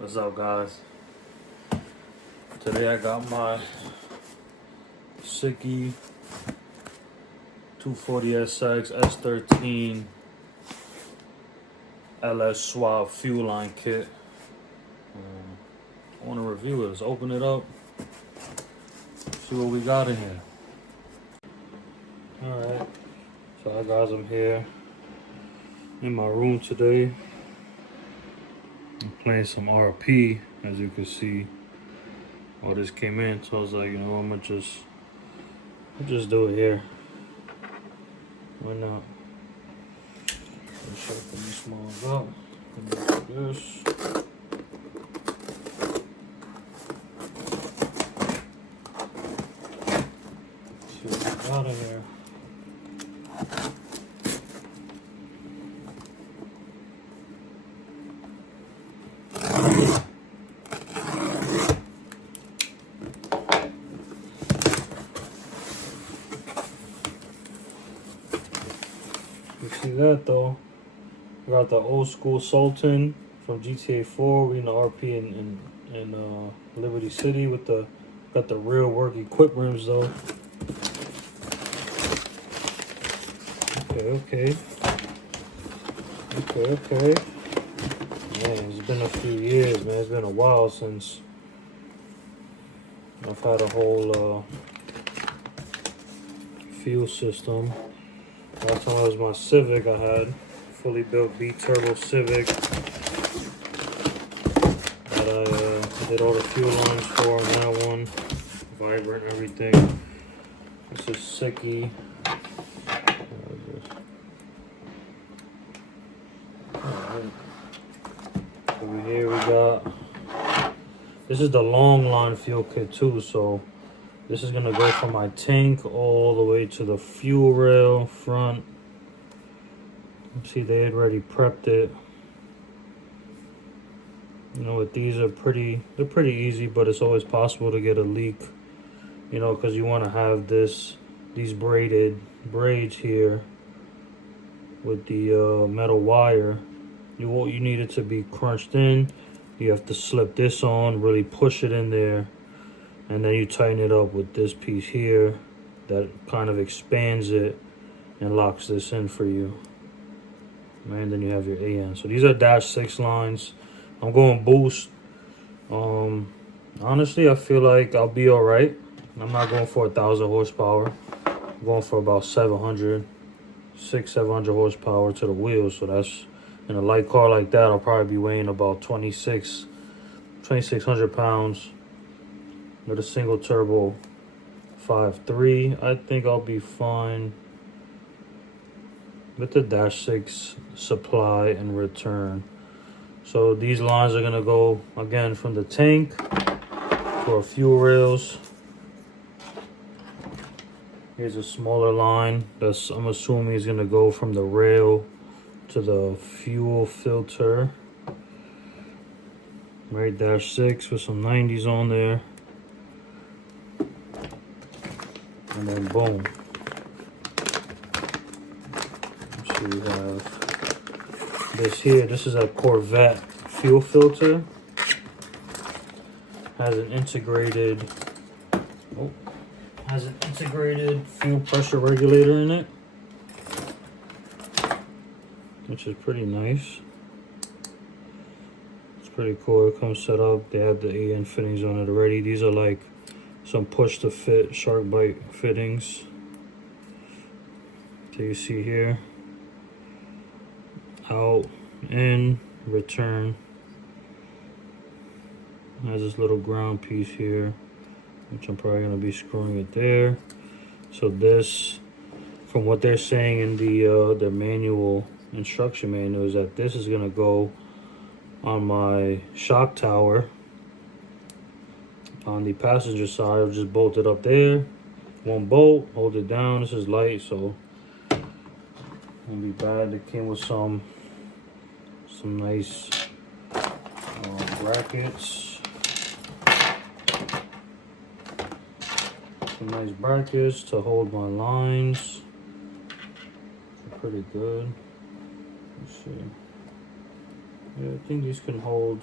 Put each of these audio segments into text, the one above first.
What's up, guys? Today I got my SIKKY 240SX S13 LS swap fuel line kit. I want to review it. Let's open it up, see what we got in here. Alright, so I got them here in my room today. I'm playing some RP, as you can see. All this came in, so I was like, you know, I'm gonna just do it here. Why not? Let's open these smalls up. Like this. See what we got in here. You see that though? We got the old school Sultan from GTA 4. We in the RP in Liberty City with got the real work equipped rims though. Okay. Man, it's been a few years, man. It's been a while since I've had a whole fuel system. Last time I was my Civic, I had fully built B-Turbo Civic that I did all the fuel lines for on that one. Vibrant, everything. This is SIKKY. Over here we got, this is the long line fuel kit too, so this is gonna go from my tank all the way to the fuel rail front. See, they had already prepped it. You know what, these are they're pretty easy, but it's always possible to get a leak. You know, because you want to have these braided braids here with the metal wire. You need it to be crunched in. You have to slip this on, really push it in there, and then you tighten it up with this piece here that kind of expands it and locks this in for you. And then you have your AN. So these are -6 lines. I'm going boost. Honestly, I feel like I'll be all right. I'm not going for 1,000 horsepower. I'm going for about 700 horsepower to the wheels. So that's, in a light car like that, I'll probably be weighing about 2,600 pounds. With a single turbo 5.3, I think I'll be fine with the -6 supply and return. So these lines are gonna go again from the tank to our fuel rails. Here's a smaller line that's, I'm assuming, is gonna go from the rail to the fuel filter. Right, -6 with some 90s on there. And then boom. So we have this here. This is a Corvette fuel filter. Has an integrated fuel pressure regulator in it, which is pretty nice. It's pretty cool. It comes set up. They have the AN fittings on it already. These are like some push to fit shark bite fittings. So you see here, out, in, return. Has this little ground piece here, which I'm probably gonna be screwing it there. So this, from what they're saying in the manual, instruction manual, is that this is gonna go on my shock tower. On the passenger side, I'll just bolt it up there. One bolt, hold it down. This is light, so it won't be bad. It came with some nice brackets. Some nice brackets to hold my lines. They're pretty good. Let's see. Yeah, I think these can hold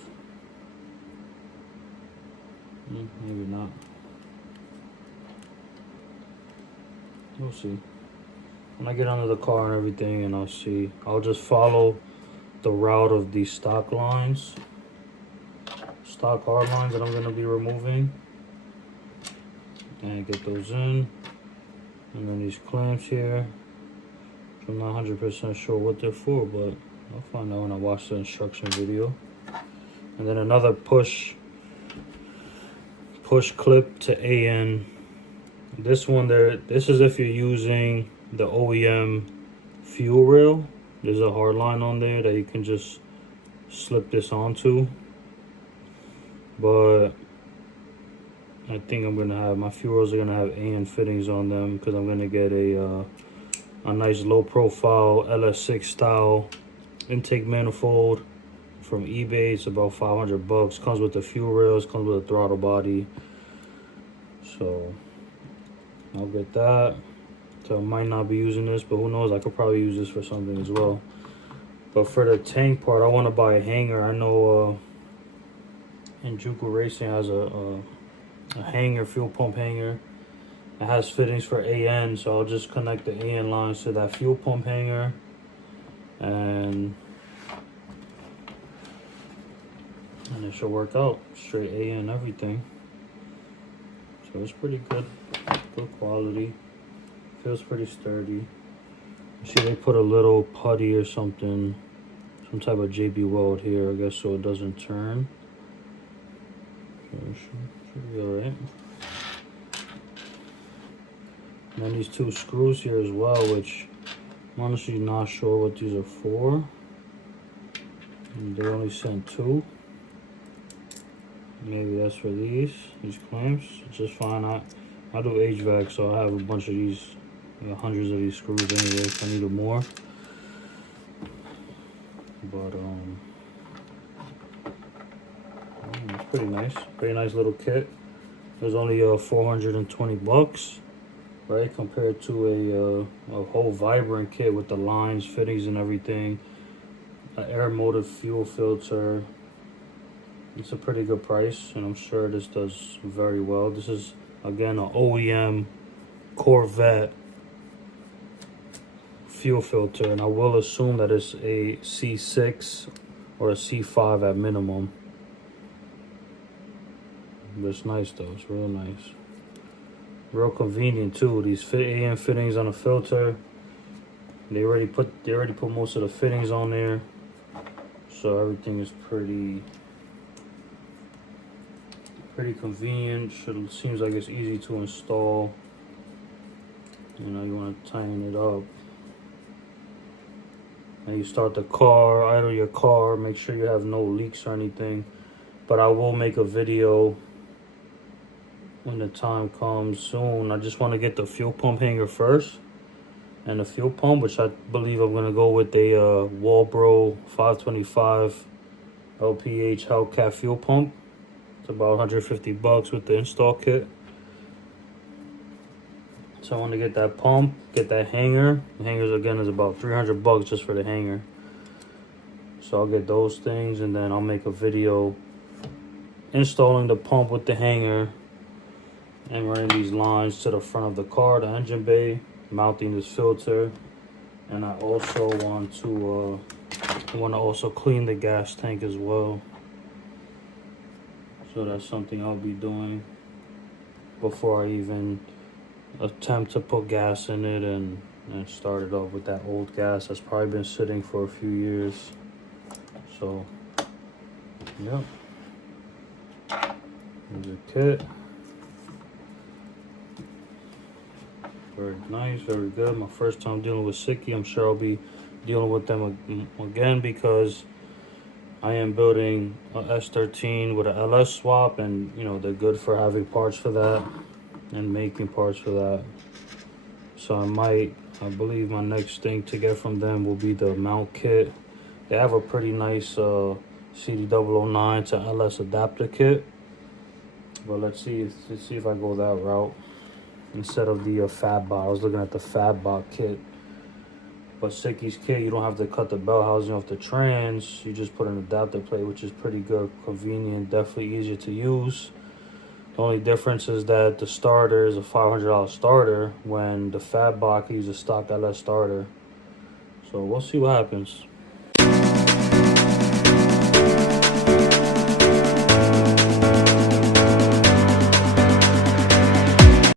Maybe not. We'll see. When I get under the car and everything, and I'll see. I'll just follow the route of these stock lines, stock hard lines that I'm gonna be removing, and get those in. And then these clamps here, I'm not 100% sure what they're for, but I'll find out when I watch the instruction video. And then another push clip to AN. This one there, this is if you're using the OEM fuel rail. There's a hard line on there that you can just slip this onto. But I think I'm gonna have, my fuel rails are gonna have AN fittings on them, because I'm gonna get a nice low profile LS6 style intake manifold from eBay. It's about $500. Comes with the fuel rails, comes with a throttle body. So I'll get that. So I might not be using this, but who knows, I could probably use this for something as well. But for the tank part, I want to buy a hanger. I know Juku Racing has a hanger, fuel pump hanger. It has fittings for AN, so I'll just connect the AN lines to that fuel pump hanger, and it should work out. Straight AN everything. So it's pretty good quality. Feels pretty sturdy. You see, they put a little putty or something, some type of JB weld here, I guess, so it doesn't turn. So it should be alright. And then these two screws here as well, which I'm honestly not sure what these are for. And they only sent 2. Maybe that's for these clamps. It's just fine. I do HVAC, so I have a bunch of these, hundreds of these screws anyway if I needed more. But it's pretty nice. Pretty nice little kit. It was only $420, right? Compared to a whole Vibrant kit with the lines, fittings, and everything. An air motive fuel filter. It's a pretty good price, and I'm sure this does very well. This is, again, an OEM Corvette fuel filter, and I will assume that it's a C6 or a C5 at minimum. But it's nice though, it's real nice. Real convenient too. These AN fittings on the filter, they already put most of the fittings on there, so everything is pretty convenient. Seems like it's easy to install. You know, you want to tighten it up. And you start the car, idle your car, make sure you have no leaks or anything. But I will make a video when the time comes soon. I just want to get the fuel pump hanger first. And the fuel pump, which I believe I'm going to go with a Walbro 525 LPH Hellcat fuel pump. It's about $150 with the install kit. So I want to get that pump, get that hanger. The hangers again is about $300 just for the hanger. So I'll get those things, and then I'll make a video installing the pump with the hanger and running these lines to the front of the car, the engine bay, mounting this filter. And I also want to also clean the gas tank as well. So that's something I'll be doing before I even attempt to put gas in it and start it up with that old gas that's probably been sitting for a few years. So yeah, here's a kit. Very nice, very good. My first time dealing with SIKKY. I'm sure I'll be dealing with them again, because I am building a S13 with an LS swap, and you know, they're good for having parts for that and making parts for that. So I believe my next thing to get from them will be the mount kit. They have a pretty nice CD009 to LS adapter kit, but let's see if I go that route instead of the FabBot. I was looking at the FabBot kit, but SIKKY's kit, you don't have to cut the belt housing off the trans. You just put an adapter plate, which is pretty good, convenient, definitely easier to use. The only difference is that the starter is a $500 starter when the Fat Box is a stock LS starter. So we'll see what happens.